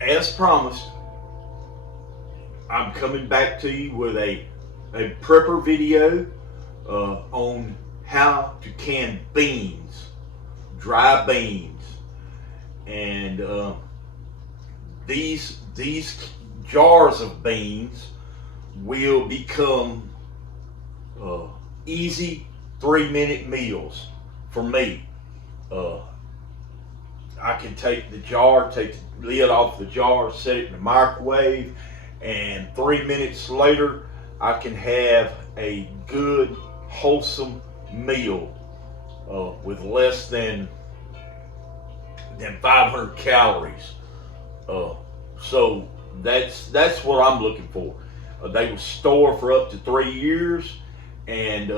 as promised, I'm coming back to you with a prepper video on how to can beans, dry beans, and these jars of beans will become uh, easy 3-minute meals for me. Uh, I can take the jar, take the lid off the jar, set it in the microwave, and 3 minutes later, I can have a good, wholesome meal with less than 500 calories. Uh, so that's what I'm looking for. They will store for up to 3 years, and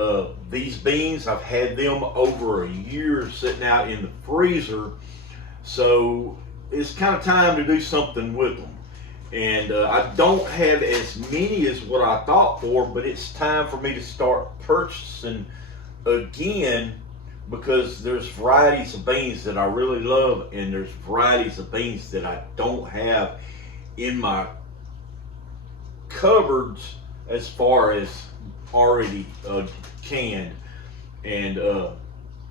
these beans, I've had them over a year sitting out in the freezer. So it's kind of time to do something with them. And I don't have as many as what I thought for, but it's time for me to start purchasing again, because there's varieties of beans that I really love, and there's varieties of beans that I don't have in my cupboards as far as already canned. And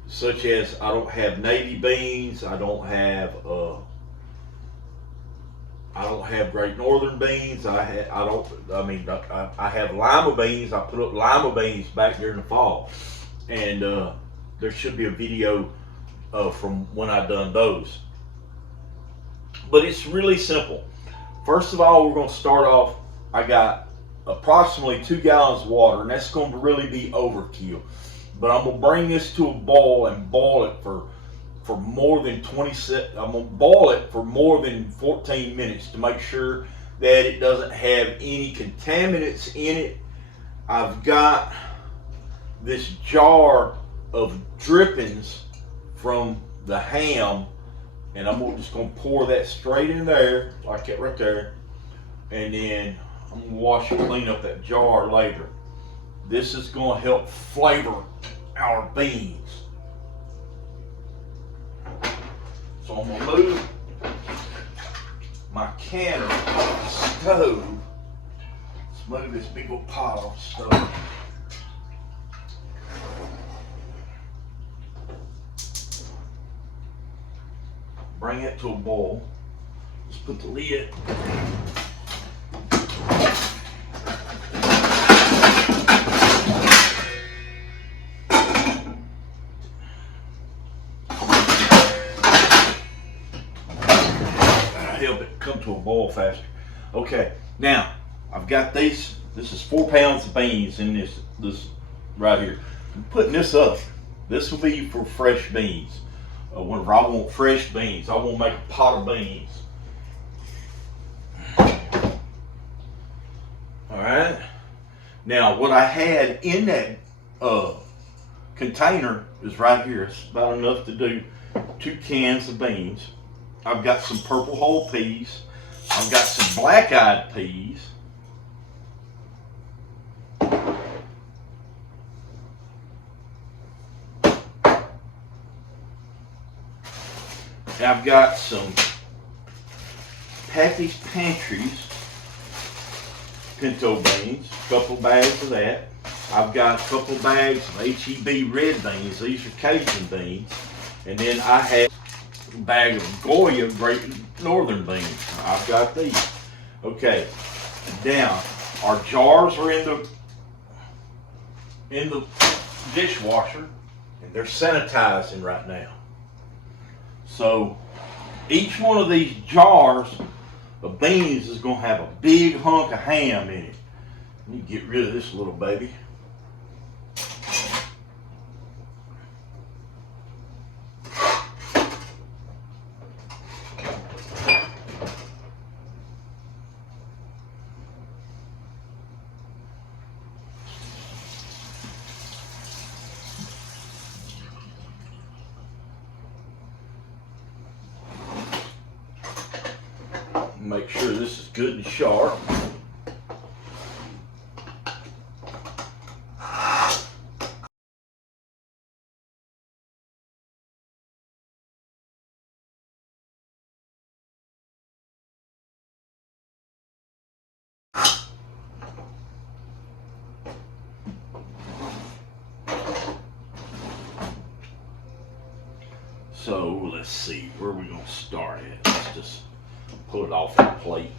such as, I don't have navy beans, I don't have great northern beans. I have lima beans. I put up lima beans back during the fall, and there should be a video from when I done those. But it's really simple. First of all, we're going to start off. I got approximately 2 gallons of water, and that's going to really be overkill. But I'm going to bring this to a boil and boil it for more than 20 seconds. I'm going to boil it for more than 14 minutes to make sure that it doesn't have any contaminants in it. I've got this jar of drippings from the ham, and I'm just going to pour that straight in there, like that right there, and then I'm going to wash and clean up that jar later. This is going to help flavor our beans. So I'm going to move my canner off the stove. Let's move this big old pot off the stove. Bring it to a boil. Let's put the lid. Help it come to a boil faster. Okay, now I've got these. This is 4 pounds of beans in this right here. I'm putting this up. This will be for fresh beans. Whenever I want fresh beans, I want to make a pot of beans. All right. Now, what I had in that container is right here. It's about enough to do 2 cans of beans. I've got some purple whole peas. I've got some black-eyed peas. I've got some Pappy's Pantry's pinto beans, a couple bags of that. I've got a couple bags of HEB red beans. These are Cajun beans. And then I have a bag of Goya great northern beans. I've got these. Okay. Now, our jars are in the dishwasher, and they're sanitizing right now. So each one of these jars of beans is going to have a big hunk of ham in it. Let me get rid of this little baby. Make sure this is good and sharp. So let's see, where are we gonna start at? Let's just pull it off the plate.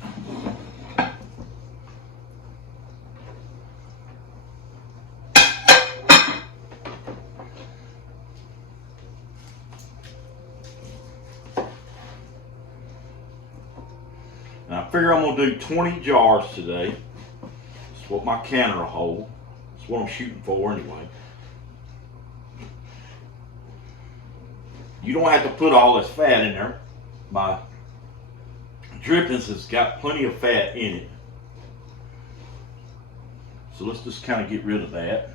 Now I figure I'm gonna do 20 jars today. That's what my canner will hold. That's what I'm shooting for anyway. You don't have to put all this fat in there. My drippings has got plenty of fat in it. So let's just kind of get rid of that.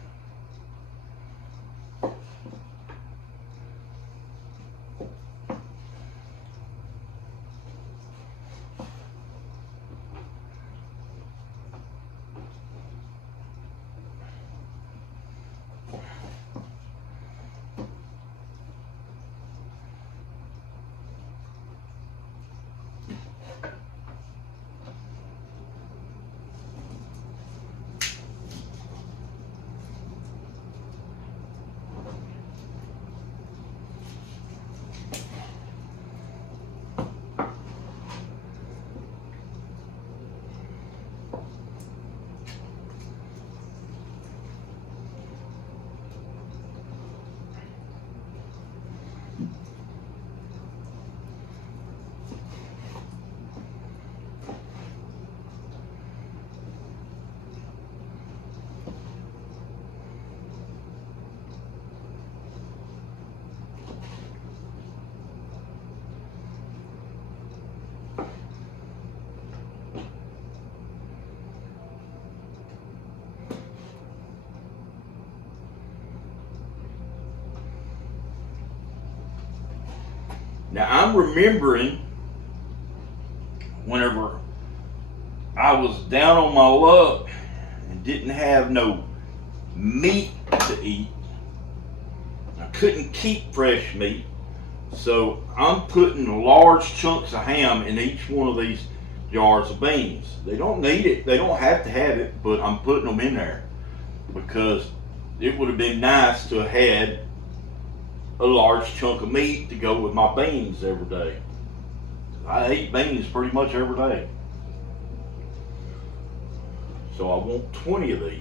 Now I'm remembering whenever I was down on my luck and didn't have no meat to eat. I couldn't keep fresh meat. So I'm putting large chunks of ham in each one of these jars of beans. They don't need it, they don't have to have it, but I'm putting them in there because it would have been nice to have had a large chunk of meat to go with my beans every day. I eat beans pretty much every day. So I want 20 of these.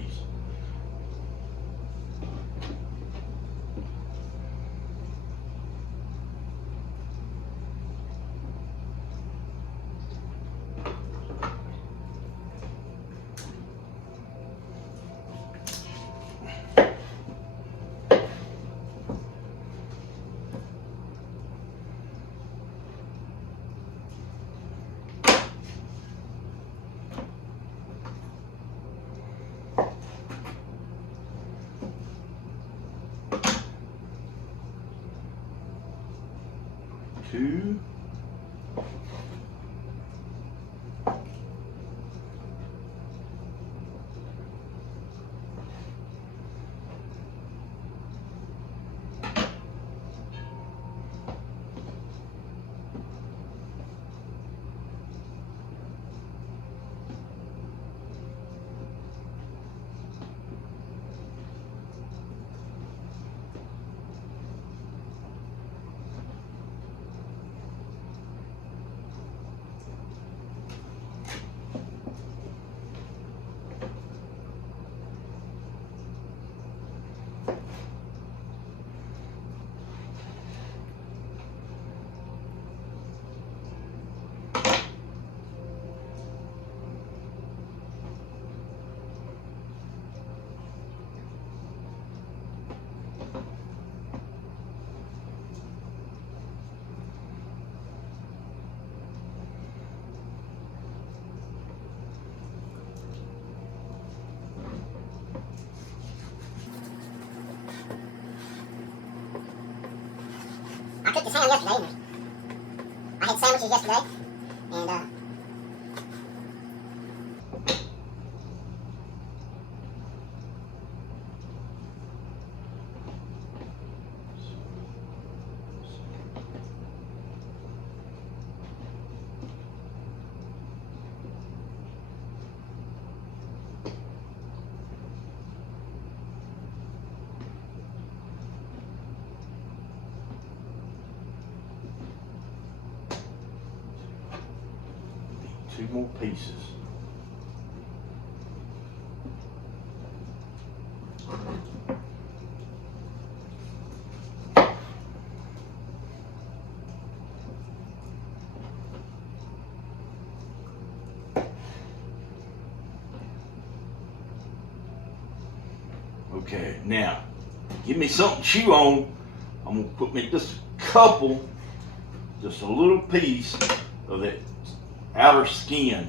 Two. I cooked this ham yesterday. I had sandwiches yesterday, and 2 more pieces. Okay, now, give me something to chew on. I'm gonna put me just a couple, just a little piece of that outer skin.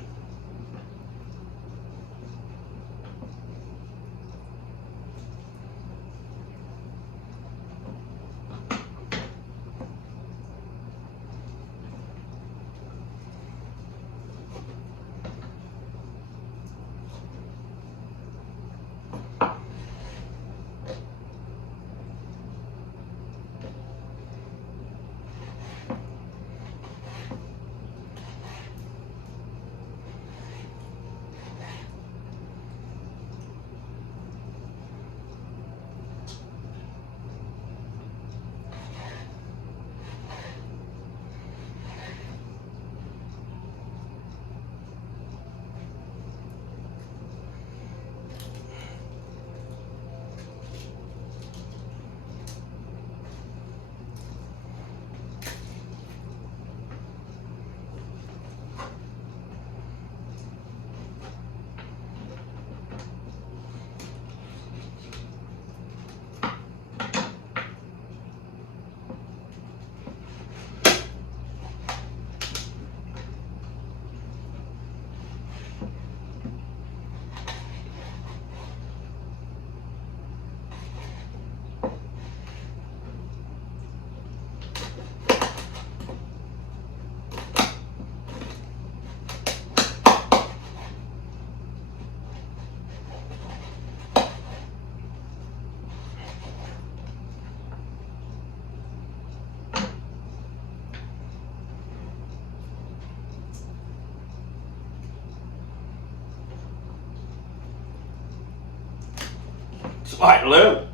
It's like, look,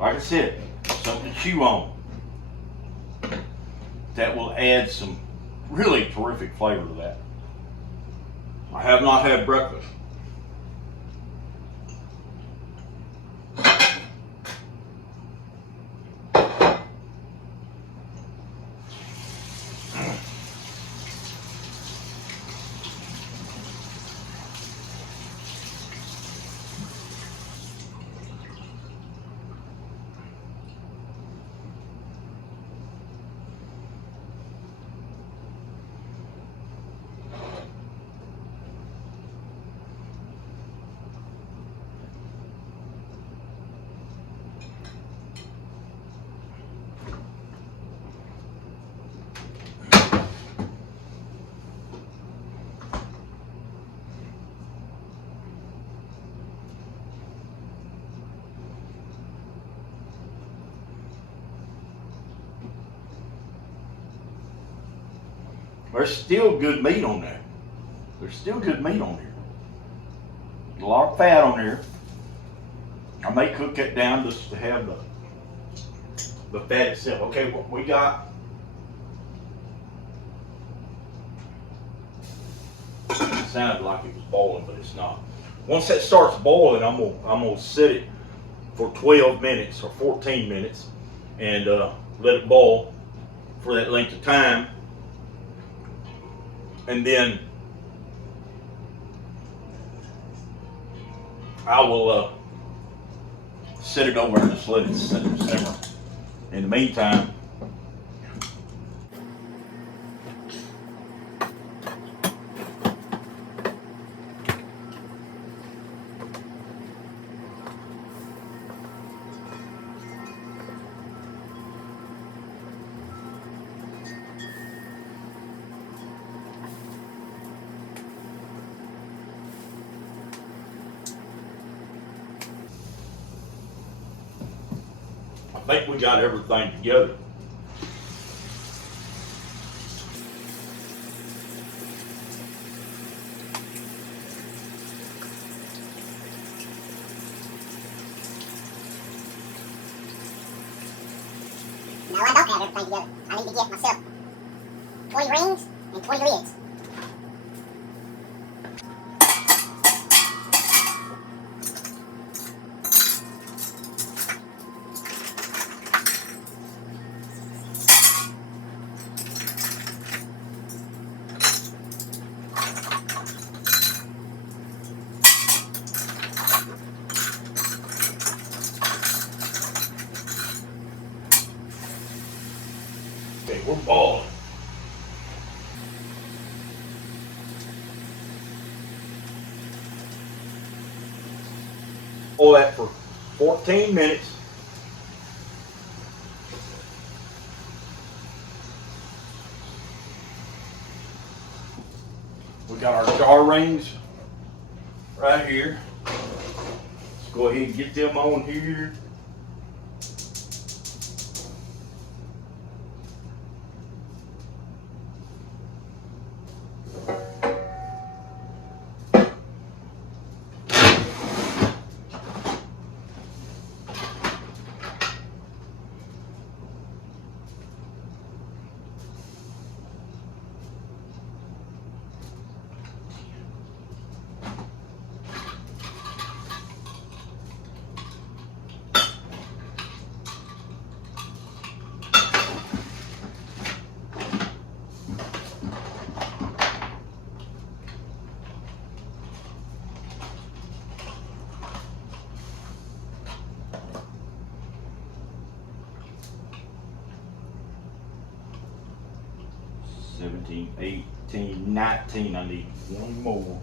like I said, something to chew on. That will add some really terrific flavor to that. I have not had breakfast. There's still good meat on there. There's still good meat on here. A lot of fat on there. I may cook that down just to have the fat itself. Okay, what we got. It sounded like it was boiling, but it's not. Once that starts boiling, I'm gonna set it for 12 minutes or 14 minutes and let it boil for that length of time. And then I will set it over and just let it simmer. In the meantime, I think we got everything together. No, I don't have everything together. I need to get myself 20 rings and 20 lids. We're balling. Boil that for 14 minutes. We got our jar rings right here. Let's go ahead and get them on here. $17, $18, $19. I need one more.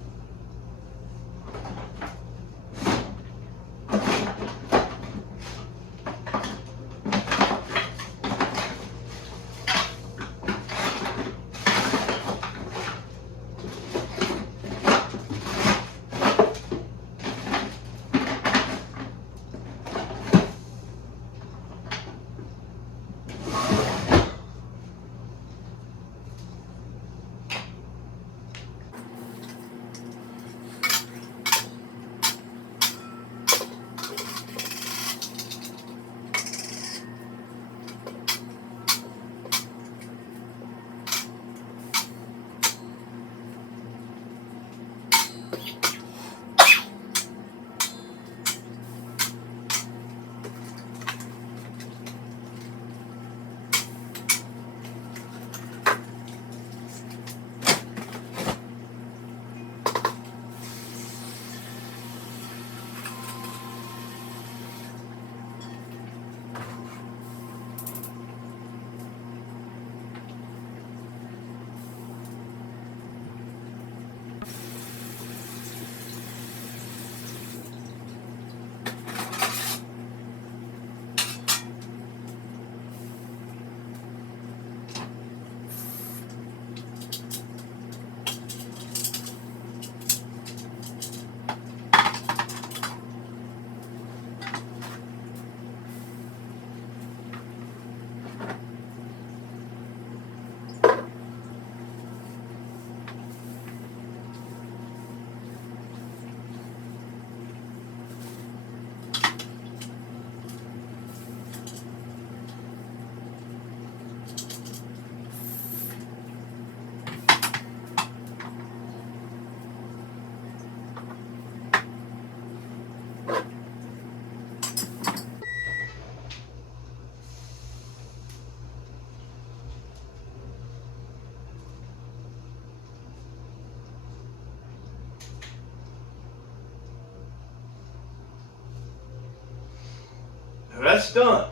That's done.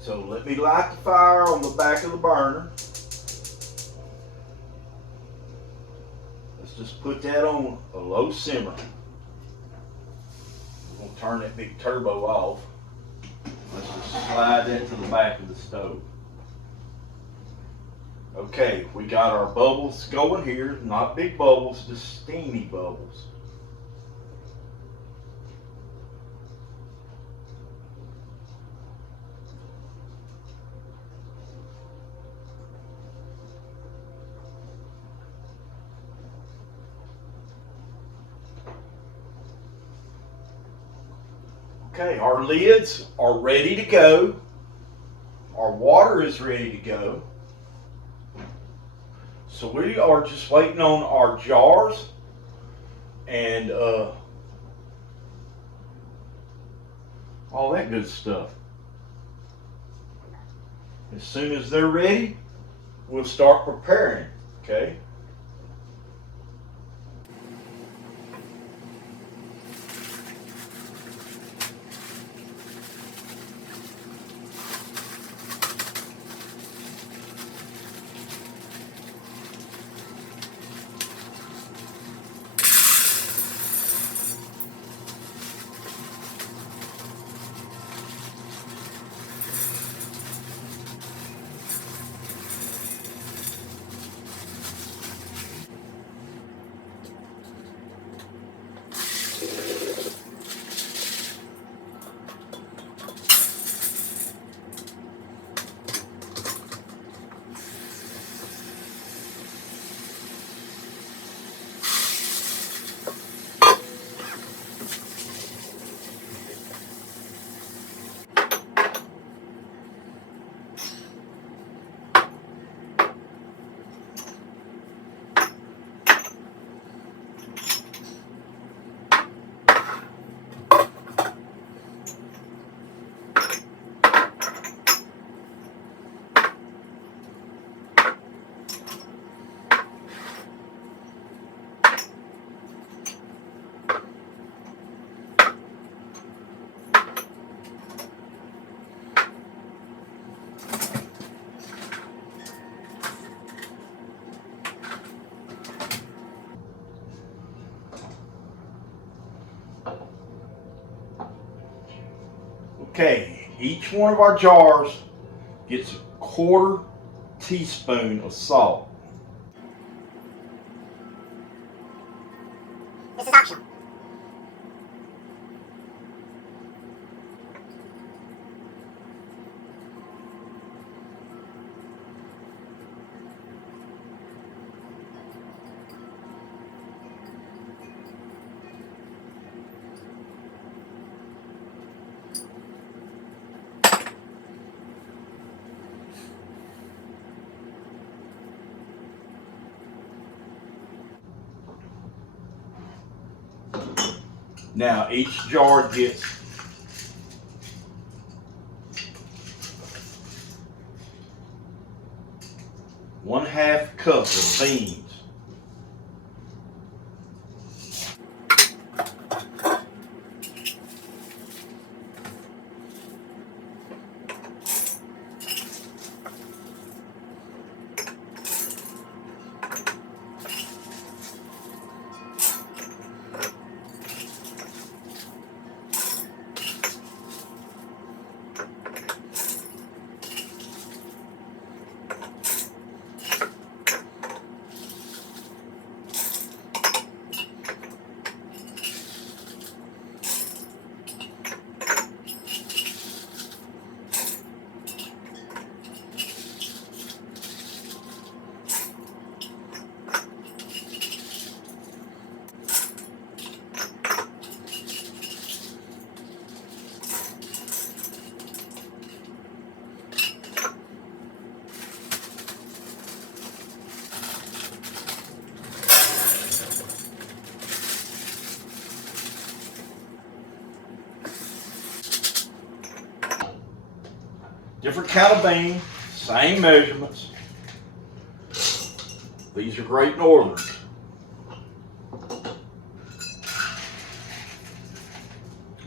So let me light the fire on the back of the burner. Let's just put that on a low simmer. We're going to turn that big turbo off. Let's just slide that to the back of the stove. Okay, we got our bubbles going here. Not big bubbles, just steamy bubbles. Okay, our lids are ready to go. Our water is ready to go. So we are just waiting on our jars and all that good stuff. As soon as they're ready, we'll start preparing, okay? Okay, each one of our jars gets a 1/4 teaspoon of salt. This is optional. Now each jar gets 1/2 cup of beans. Different kind of bean, same measurements. These are Great Northerns.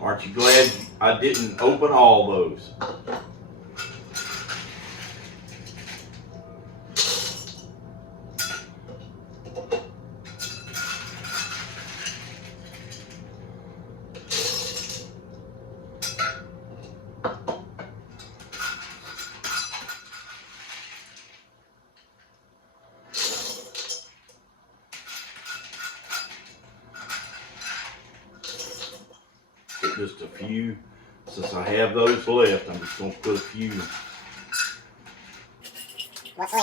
Aren't you glad I didn't open all those? Put just a few, since I have those left, I'm just going to put a few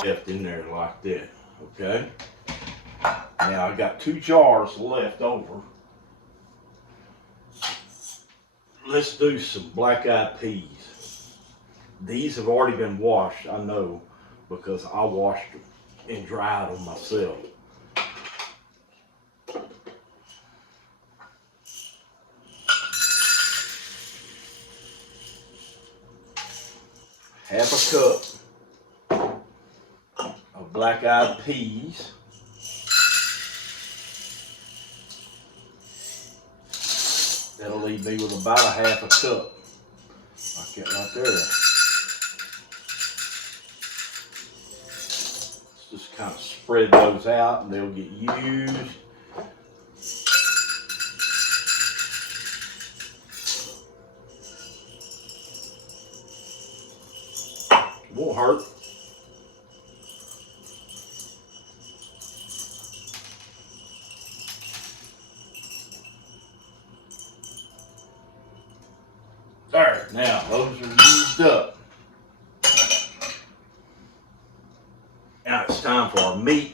left in there like that, okay? Now I got 2 jars left over. Let's do some black-eyed peas. These have already been washed, I know, because I washed them and dried them myself. Half a cup of black-eyed peas. That'll leave me with about a 1/2 cup. Like that right there. Let's just kind of spread those out and they'll get used. Won't hurt. There, now those are used up. Now it's time for our meat.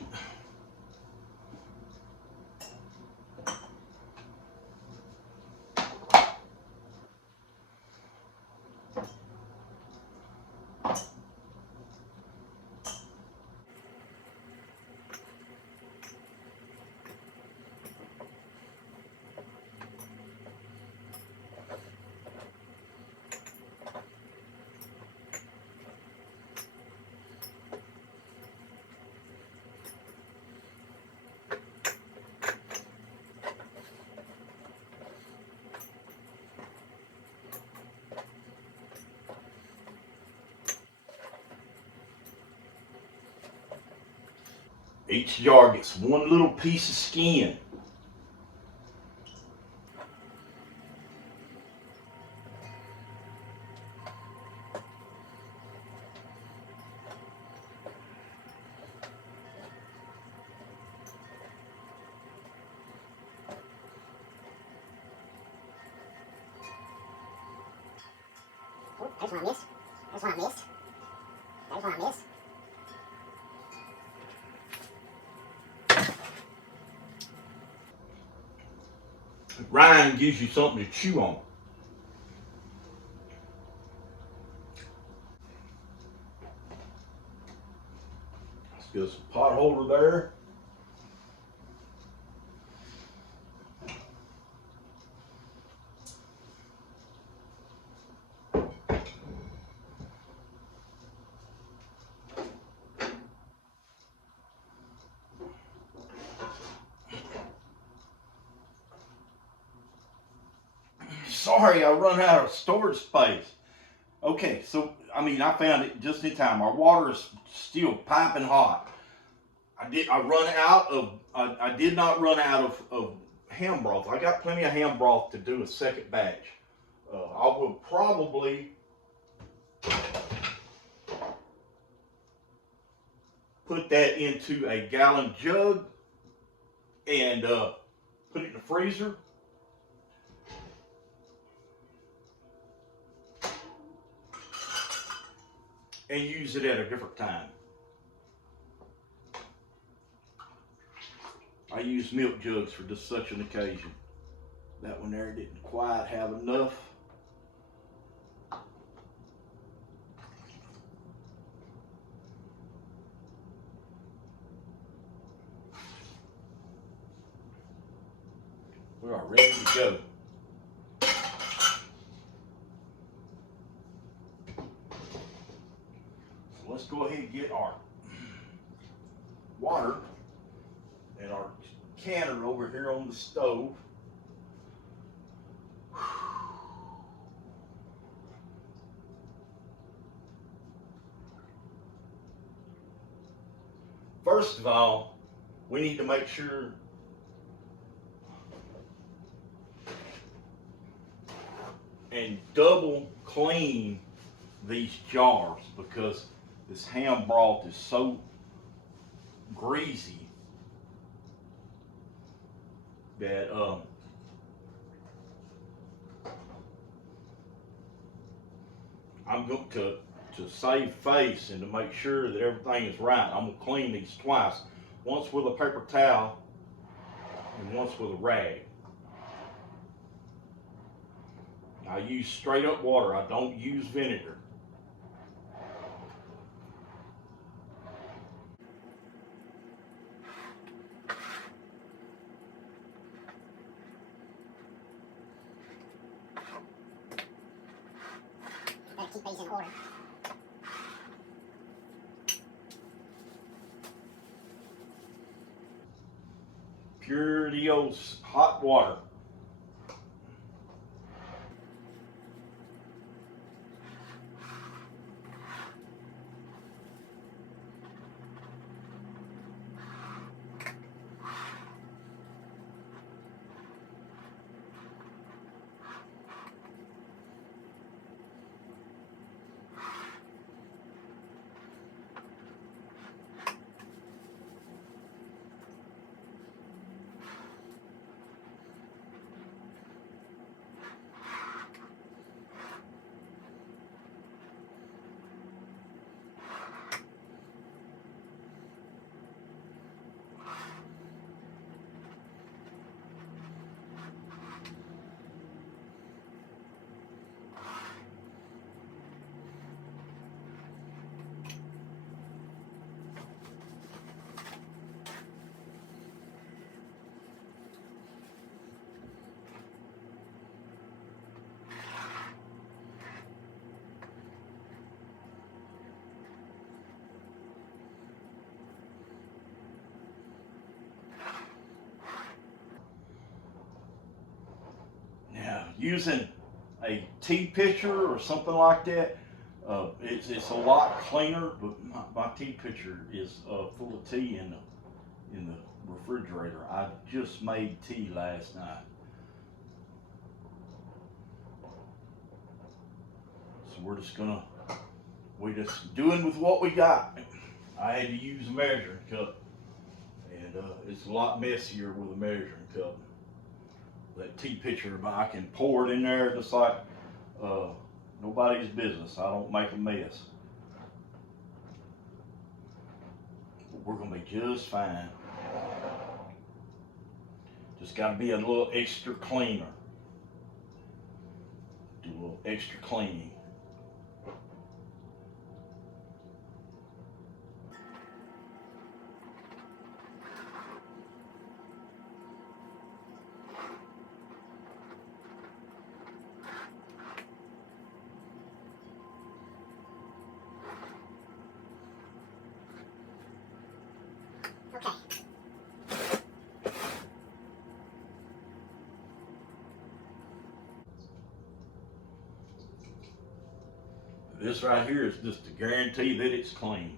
Each jar gets 1 little piece of skin. one I missed. There's one I missed. There's one I missed. Rind gives you something to chew on. Let's get some pot holder there. Sorry, I run out of storage space. Okay, so I found it just in time. Our water is still piping hot. I did not run out of ham broth. I got plenty of ham broth to do a second batch. I will probably put that into a gallon jug and put it in the freezer. And use it at a different time. I use milk jugs for just such an occasion. That one there didn't quite have enough. We are ready to go. Let's go ahead and get our water and our canner over here on the stove. First of all, we need to make sure and double clean these jars because this ham broth is so greasy that I'm going to save face and to make sure that everything is right. I'm going to clean these twice, once with a paper towel and once with a rag. I use straight up water. I don't use vinegar. Better keep these in order. Pure Dios hot water. Using a tea pitcher or something like that, it's a lot cleaner. But my tea pitcher is full of tea in the refrigerator. I just made tea last night, so we're just doing with what we got. I had to use a measuring cup, and it's a lot messier with a measuring cup. That tea pitcher, I can pour it in there just like Nobody's business. I don't make a mess. But we're gonna be just fine. Just gotta be a little extra cleaner. Do a little extra cleaning. Okay. This right here is just to guarantee that it's clean.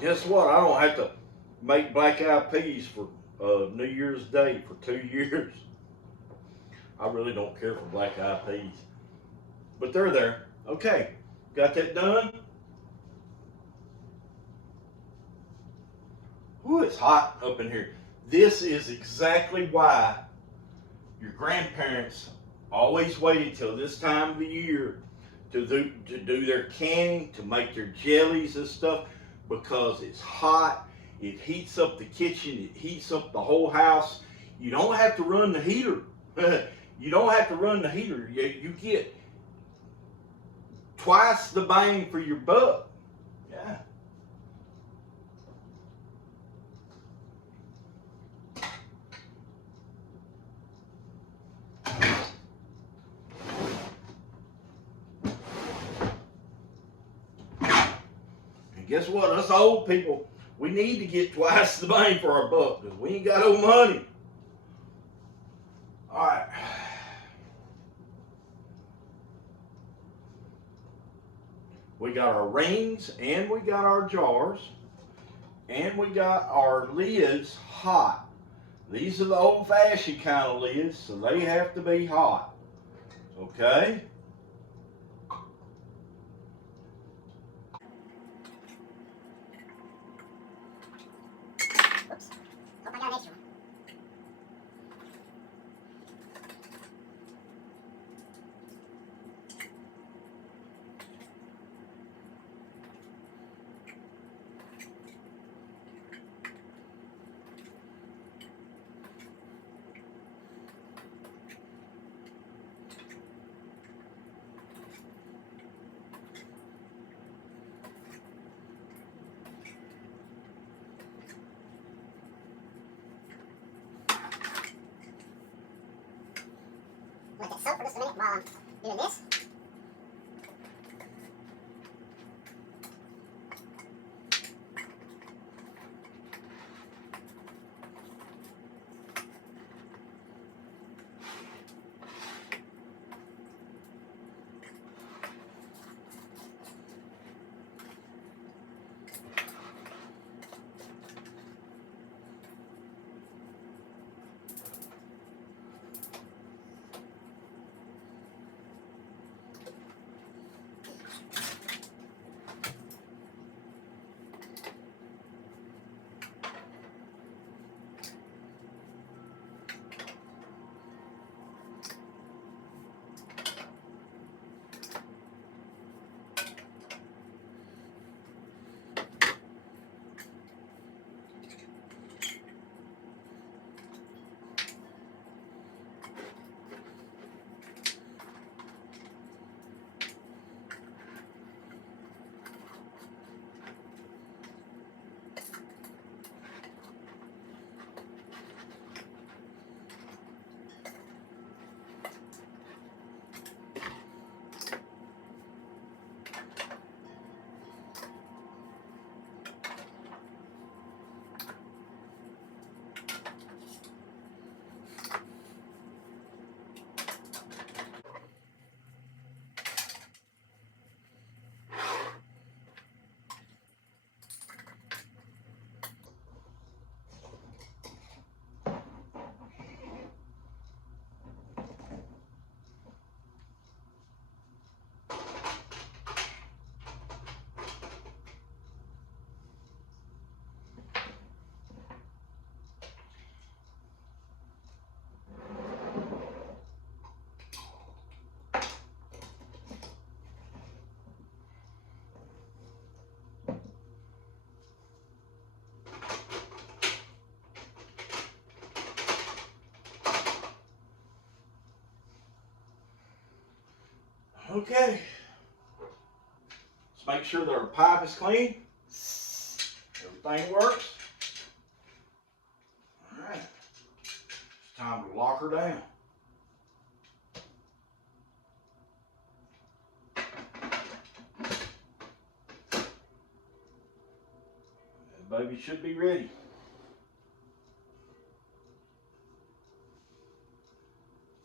Guess what? I don't have to make black eyed peas for New Year's Day for 2 years. I really don't care for black eyed peas. But they're there. Okay, got that done? Ooh, it's hot up in here. This is exactly why your grandparents always waited till this time of the year to do their canning, to make their jellies and stuff, because it's hot. It heats up the kitchen. It heats up the whole house. You don't have to run the heater. You don't have to run the heater. You get twice the bang for your buck. Yeah. And guess what? Us old people, we need to get twice the bang for our buck because we ain't got no money. All right. We got our rings and we got our jars and we got our lids hot. These are the old-fashioned kind of lids, so they have to be hot. Okay? Oops. Hope I got an extra one. Let that soak for just a minute while I'm doing this. Okay. Let's make sure that our pipe is clean. Everything works. All right. It's time to lock her down. That baby should be ready.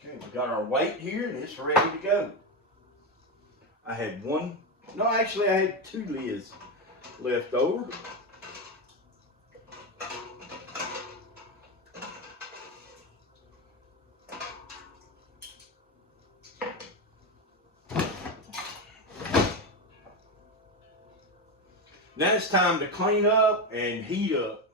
Okay, we got our weight here and it's ready to go. I had one, no, actually I had 2 lids left over. Now it's time to clean up and heat up